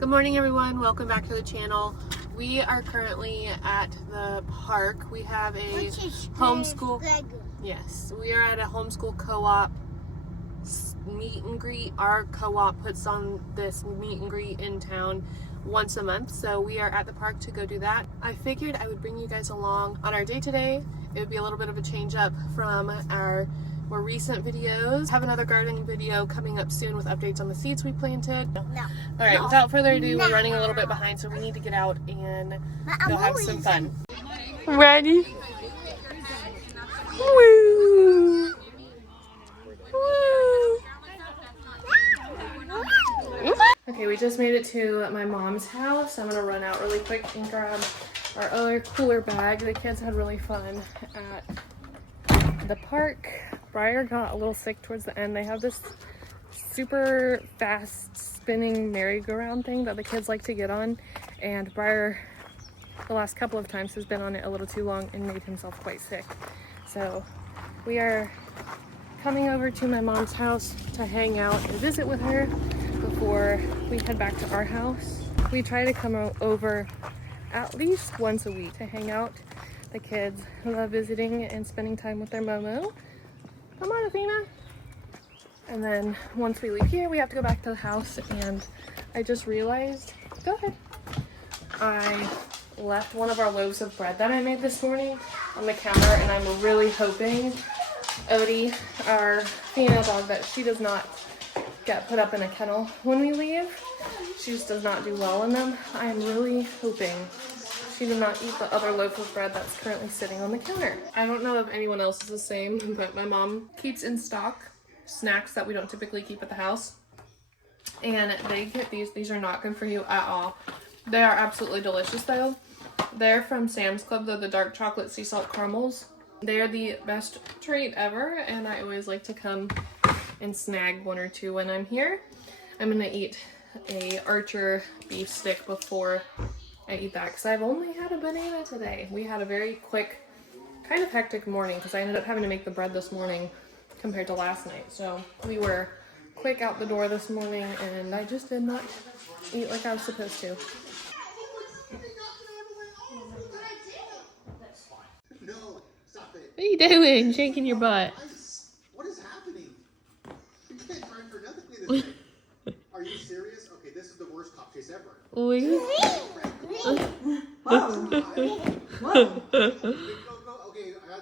Good morning everyone, welcome back to the channel. We are currently at the park. We have a homeschool. Yes, we are at a homeschool co-op meet and greet. Our co-op puts on this meet and greet in town once a month, so we are at the park to go do that. I figured I would bring you guys along on our day today. It would be a little bit of a change up from our more recent videos. Have another gardening video coming up soon with updates on the seeds we planted. Alright, without further ado, we're running a little bit behind, so we need to get out and go have some fun. Ready? Woo! Woo! Okay, we just made it to my mom's house. I'm gonna run out really quick and grab our other cooler bag. The kids had really fun at the park. Briar got a little sick towards the end. They have this super fast spinning merry-go-round thing that the kids like to get on, and Briar the last couple of times has been on it a little too long and made himself quite sick. So we are coming over to my mom's house to hang out and visit with her before we head back to our house. We try to come over at least once a week to hang out. The kids love visiting and spending time with their Momo. Come on, Athena. And then once we leave here, we have to go back to the house, and I just realized, go ahead. I left one of our loaves of bread that I made this morning on the counter, and I'm really hoping Odie, our female dog, that she does not get put up in a kennel when we leave. She just does not do well in them. I'm really hoping she did not eat the other loaf of bread that's currently sitting on the counter. I don't know if anyone else is the same, but my mom keeps in stock snacks that we don't typically keep at the house. And they get these. These are not good for you at all. They are absolutely delicious though. They're from Sam's Club. They're the dark chocolate sea salt caramels. They are the best treat ever, and I always like to come and snag one or two when I'm here. I'm gonna eat a Archer beef stick before I eat that because I've only had a banana today. We had a very quick, kind of hectic morning because I ended up having to make the bread this morning compared to last night. So we were quick out the door this morning, and I just did not eat like I was supposed to. No, stop it. What are you doing? Shaking your butt. What is happening? You can't drive for nothing in this thing. Are you serious? Okay, this is the worst cop chase ever. Wait. Whoa. Whoa. Okay, I got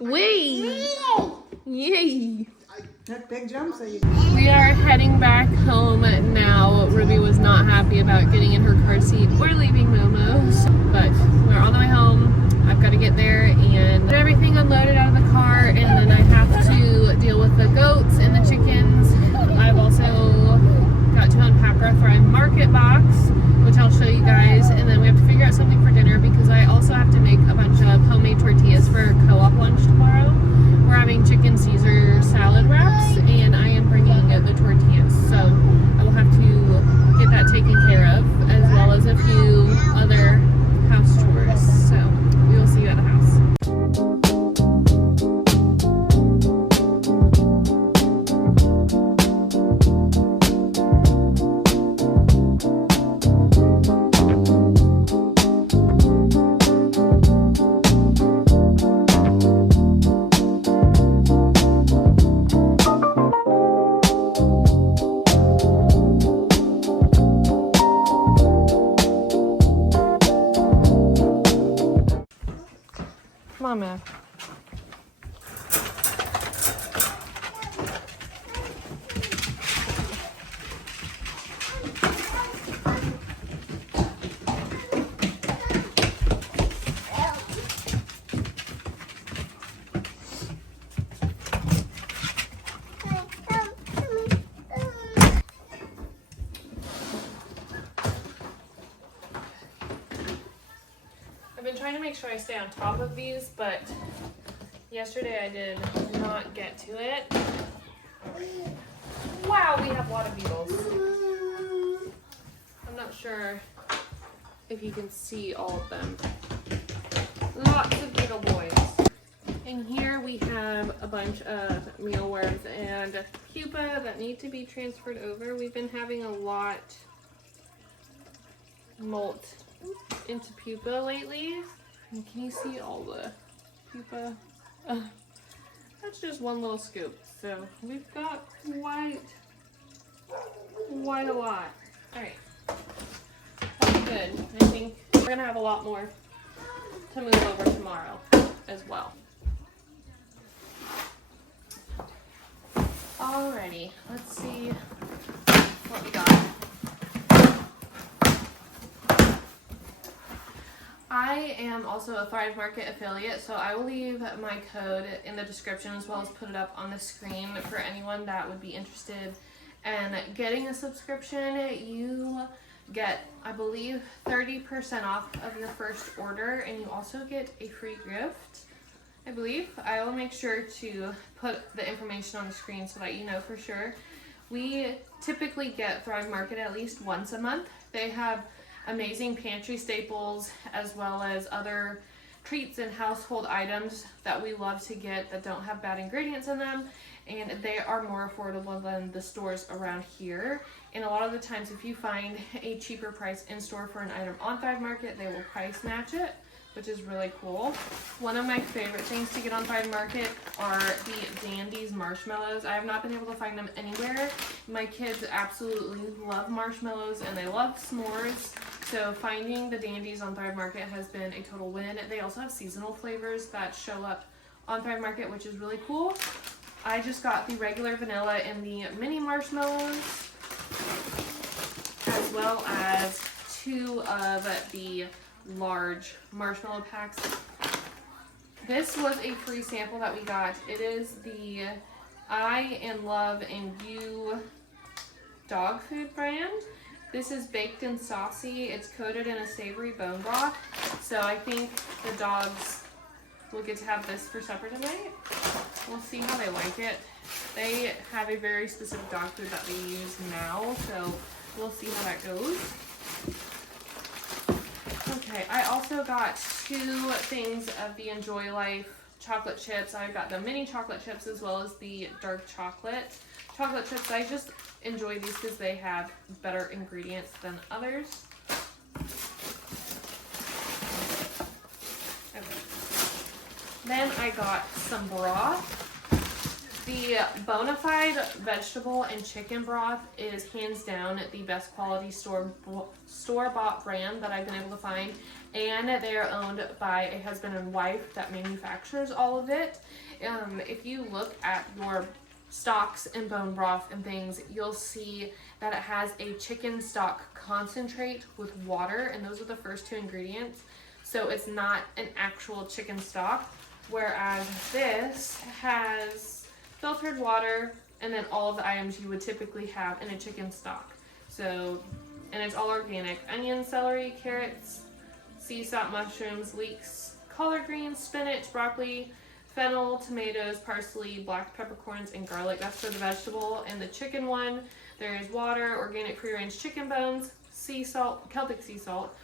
Wait. Yay. That big jump, so you... We are heading back home now. Ruby was not happy about getting in her car seat or leaving Momo's, but we're on the way home. I've got to get there and get everything unloaded out of the car, and then I have to deal with the goats and the chickens. I've also got to unpack our Thrive Market box, which I'll show you guys, and then we have to figure out something for dinner because I also have to make a bunch of homemade tortillas for co-op lunch tomorrow. We're having chicken Caesar salad wraps, and I am bringing the tortillas, so I will have to get that taken care of, as well as a few other house chores. So we will see you at the house. Come on, man. I've been trying to make sure I stay on top of these, but yesterday I did not get to it. Wow, we have a lot of beetles. I'm not sure if you can see all of them. Lots of beetle boys. And here we have a bunch of mealworms and pupa that need to be transferred over. We've been having a lot molt into pupa lately. And can you see all the pupa? That's just one little scoop. So we've got quite a lot. Alright. That'll be good. I think we're gonna have a lot more to move over tomorrow as well. Alrighty, let's see what we got. I am also a Thrive Market affiliate, so I will leave my code in the description as well as put it up on the screen for anyone that would be interested in getting a subscription. You get, I believe, 30% off of your first order, and you also get a free gift, I believe. I will make sure to put the information on the screen so that you know for sure. We typically get Thrive Market at least once a month. They have amazing pantry staples as well as other treats and household items that we love to get that don't have bad ingredients in them, and they are more affordable than the stores around here. And a lot of the times if you find a cheaper price in store for an item on Thrive Market, they will price match it, which is really cool. One of my favorite things to get on Thrive Market are the Dandies marshmallows. I have not been able to find them anywhere. My kids absolutely love marshmallows and they love s'mores. So finding the Dandies on Thrive Market has been a total win. They also have seasonal flavors that show up on Thrive Market, which is really cool. I just got the regular vanilla and the mini marshmallows, as well as 2 of the large marshmallow packs. This was a free sample that we got. It is the I and Love and You dog food brand. This is baked and saucy. It's coated in a savory bone broth. So I think the dogs will get to have this for supper tonight. We'll see how they like it. They have a very specific dog food that they use now, so we'll see how that goes. Okay, I also got 2 things of the Enjoy Life chocolate chips. I got the mini chocolate chips as well as the dark chocolate chips. I just enjoy these because they have better ingredients than others. Okay. Then I got some broth. The Bonafide vegetable and chicken broth is hands down the best quality store-bought brand that I've been able to find, and they are owned by a husband and wife that manufactures all of it. If you look at your stocks and bone broth and things, you'll see that it has a chicken stock concentrate with water, and those are the first 2 ingredients. So it's not an actual chicken stock, whereas this has filtered water and then all of the items you would typically have in a chicken stock. So, and it's all organic: onions, celery, carrots, sea salt, mushrooms, leeks, collard greens, spinach, broccoli, fennel, tomatoes, parsley, black peppercorns, and garlic. That's for the vegetable. And the chicken one, there is water, organic free-range chicken bones, sea salt, Celtic sea salt,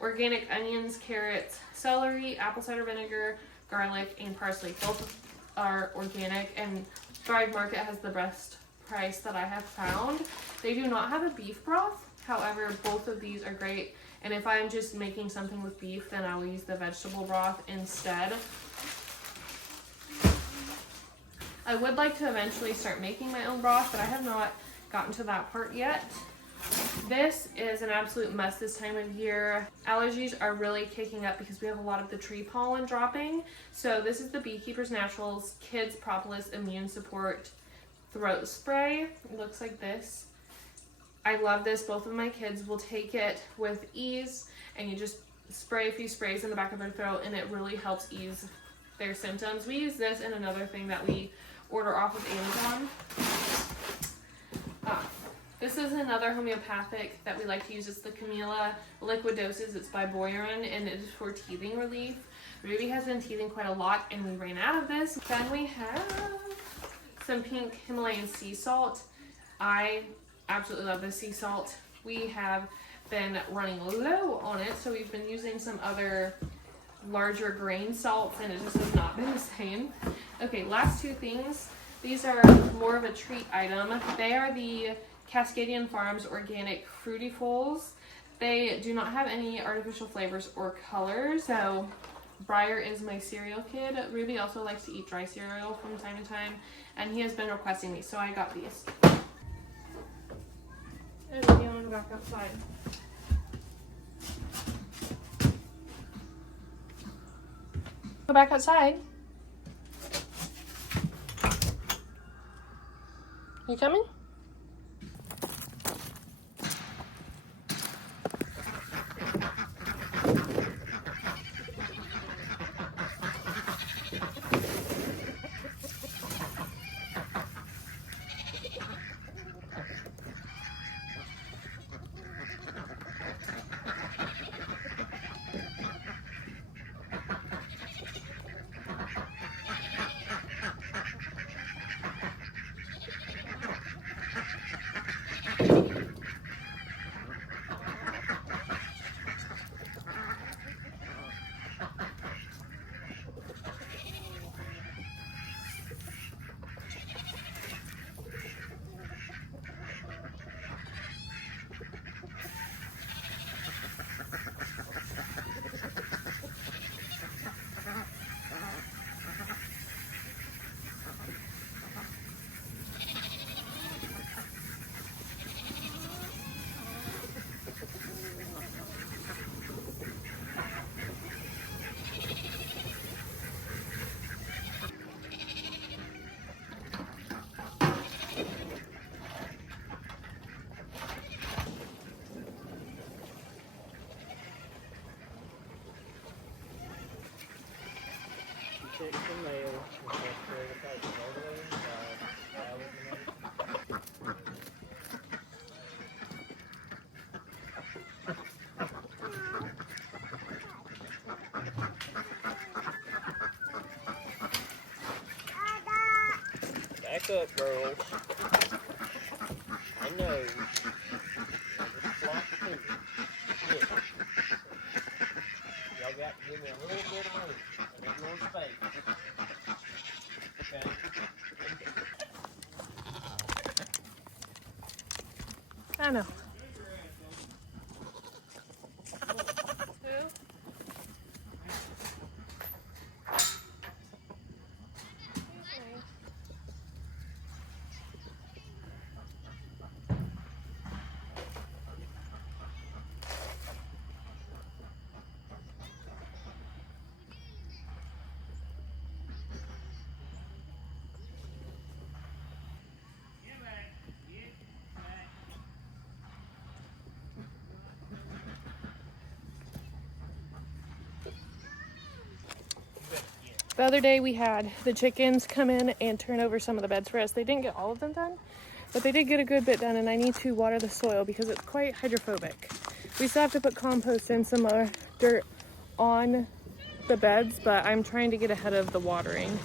organic onions, carrots, celery, apple cider vinegar, garlic, and parsley. Both are organic, and Thrive Market has the best price that I have found. They do not have a beef broth. However, both of these are great. And if I'm just making something with beef, then I'll use the vegetable broth instead. I would like to eventually start making my own broth, but I have not gotten to that part yet. This is an absolute must this time of year. Allergies are really kicking up because we have a lot of the tree pollen dropping. So this is the Beekeeper's Naturals Kids Propolis Immune Support Throat Spray. It looks like this. I love this. Both of my kids will take it with ease, and you just spray a few sprays in the back of their throat and it really helps ease their symptoms. We use this and another thing that we order off of Amazon. This is another homeopathic that we like to use. It's the Camilla Liquid Doses. It's by Boyarin, and it is for teething relief. Ruby has been teething quite a lot, and we ran out of this. Then we have some pink Himalayan sea salt. I absolutely love this sea salt. We have been running low on it, so we've been using some other larger grain salts, and it just has not been the same. Okay, last 2 things. These are more of a treat item. They are the Cascadian Farms Organic Fruity Fulls. They do not have any artificial flavors or colors. So Briar is my cereal kid. Ruby also likes to eat dry cereal from time to time, and he has been requesting these, so I got these. And then you want to go back outside. Go back outside. You coming? Check the mail. Back up, girls. I know. Just block the finger. Good. Y'all got to give me a little bit of room. A little more space. Okay? I know. The other day we had the chickens come in and turn over some of the beds for us. They didn't get all of them done, but they did get a good bit done, and I need to water the soil because it's quite hydrophobic. We still have to put compost and some dirt on the beds, but I'm trying to get ahead of the watering.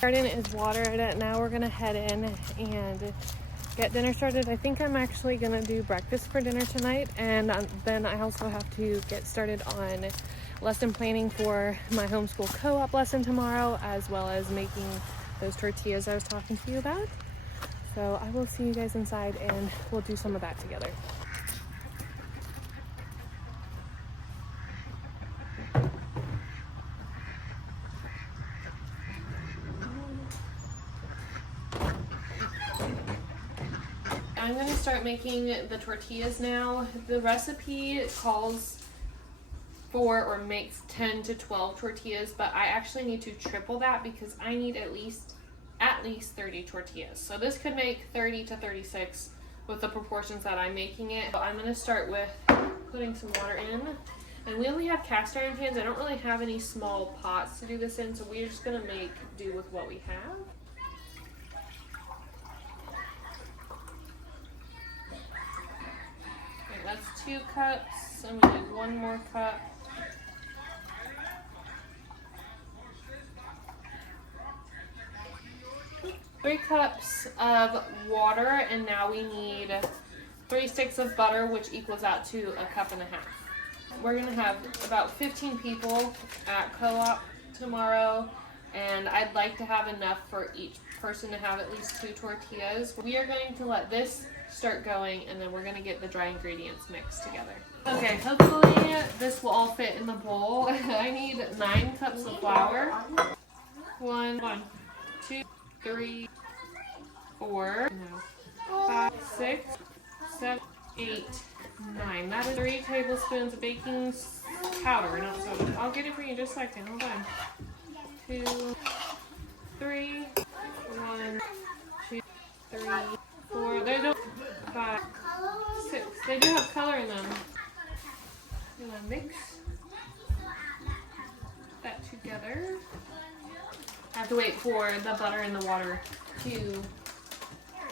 Garden is watered. Now we're gonna head in and get dinner started. I think I'm actually gonna do breakfast for dinner tonight, and then I also have to get started on lesson planning for my homeschool co-op lesson tomorrow, as well as making those tortillas I was talking to you about. So I will see you guys inside and we'll do some of that together. I'm going to start making the tortillas now. The recipe calls for or makes 10 to 12 tortillas, but I actually need to triple that because I need at least 30 tortillas. So this could make 30 to 36 with the proportions that I'm making it. So I'm going to start with putting some water in. And we only have cast iron pans. I don't really have any small pots to do this in, so we're just gonna make do with what we have. Okay, that's 2 cups. I'm gonna do 1 more cup. Three cups of water, and now we need 3 sticks of butter, which equals out to 1.5 cups. We're gonna have about 15 people at co-op tomorrow, and I'd like to have enough for each person to have at least 2 tortillas. We are going to let this start going, and then we're gonna get the dry ingredients mixed together. Okay, hopefully this will all fit in the bowl. I need 9 cups of flour. 1, 2, 3, 4, 5, 6, 7, 8, 9. That is 3 tablespoons of baking powder, not soda. I'll get it for you in just a second. Hold on. 2, 3, 1, 2, 3, 4. They don't. 5, 6. They do have color in them. I'm gonna mix that together. I have to wait for the butter and the water to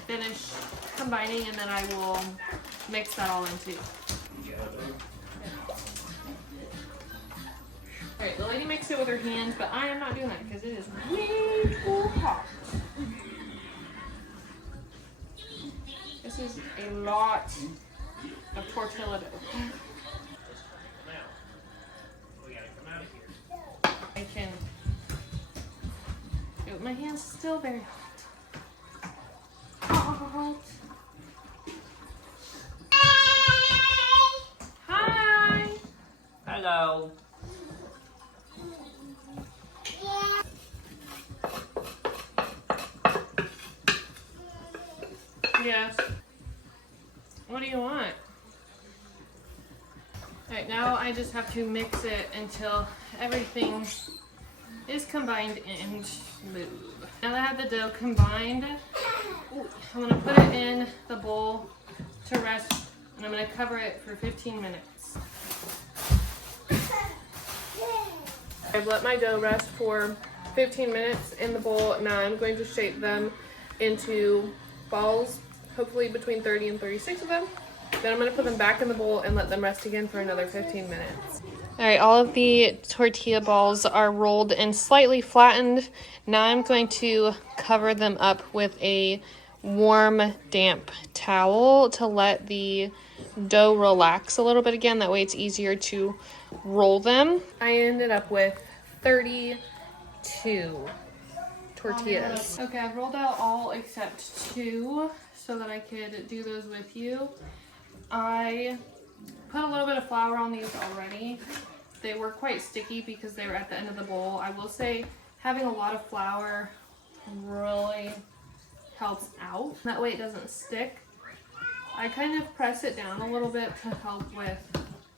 finish combining, and then I will mix that all in too. Alright, the lady makes it with her hands, but I am not doing that because it is way too hot. This is a lot of tortilla dough. I can do it. My hand's still very hot. Hi. Hello. Yes. What do you want? Alright, now I just have to mix it until everything is combined and smooth. Now that I have the dough combined, I'm going to put it in the bowl to rest, and I'm going to cover it for 15 minutes. I've let my dough rest for 15 minutes in the bowl. Now I'm going to shape them into balls, hopefully between 30 and 36 of them. Then I'm going to put them back in the bowl and let them rest again for another 15 minutes. Alright, all of the tortilla balls are rolled and slightly flattened. Now I'm going to cover them up with a warm, damp towel to let the dough relax a little bit again. That way it's easier to roll them. I ended up with 32 tortillas. Okay, I've rolled out all except 2 so that I could do those with you. I put a little bit of flour on these already. They were quite sticky because they were at the end of the bowl. I will say having a lot of flour really helps out. That way it doesn't stick. I kind of press it down a little bit to help with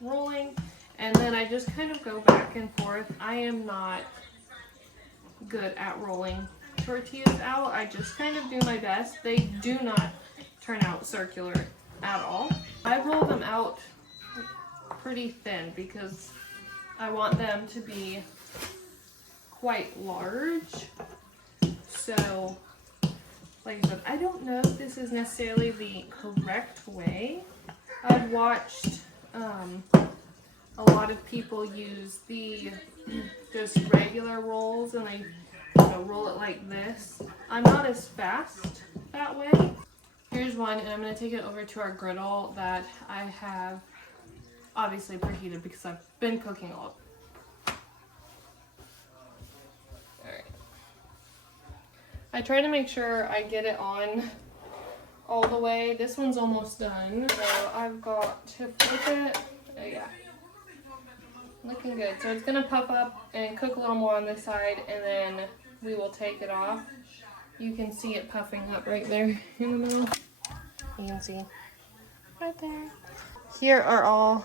rolling, and then I just kind of go back and forth. I am not good at rolling tortillas out. I just kind of do my best. They do not turn out circular at all. I roll them out pretty thin because I want them to be quite large. So, like I said, I don't know if this is necessarily the correct way. I've watched a lot of people use the just regular rolls, and they roll it like this. I'm not as fast that way. Here's one, and I'm going to take it over to our griddle that I have obviously preheated because I've been cooking all. Alright. I try to make sure I get it on all the way. This one's almost done, so I've got to put it, yeah, looking good. So it's going to puff up and cook a little more on this side, and then we will take it off. You can see it puffing up right there in the middle. You can see right there. Here are all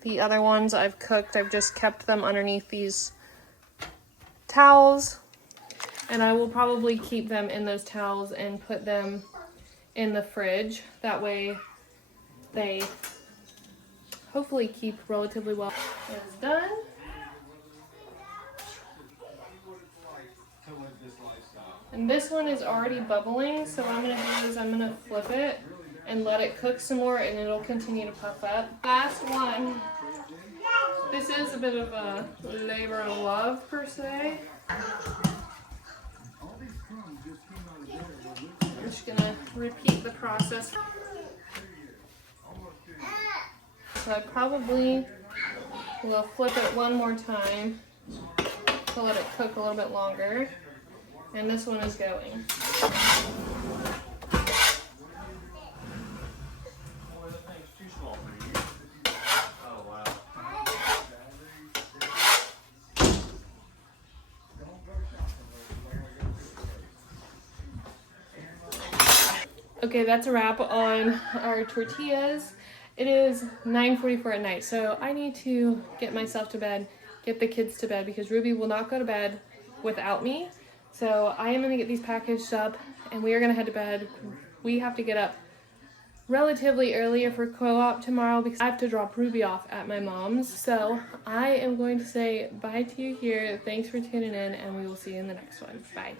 the other ones I've cooked. I've just kept them underneath these towels, and I will probably keep them in those towels and put them in the fridge. That way they hopefully keep relatively well. It's done. And this one is already bubbling, so what I'm going to do is I'm going to flip it and let it cook some more, and it'll continue to puff up. Last one. This is a bit of a labor of love, per se. I'm just going to repeat the process. So I probably will flip it one more time to let it cook a little bit longer. And this one is going. Okay, that's a wrap on our tortillas. It is 9:44 at night, so I need to get myself to bed, get the kids to bed, because Ruby will not go to bed without me. So I am going to get these packaged up, and we are going to head to bed. We have to get up relatively earlier for co-op tomorrow because I have to drop Ruby off at my mom's. So I am going to say bye to you here. Thanks for tuning in, and we will see you in the next one. Bye.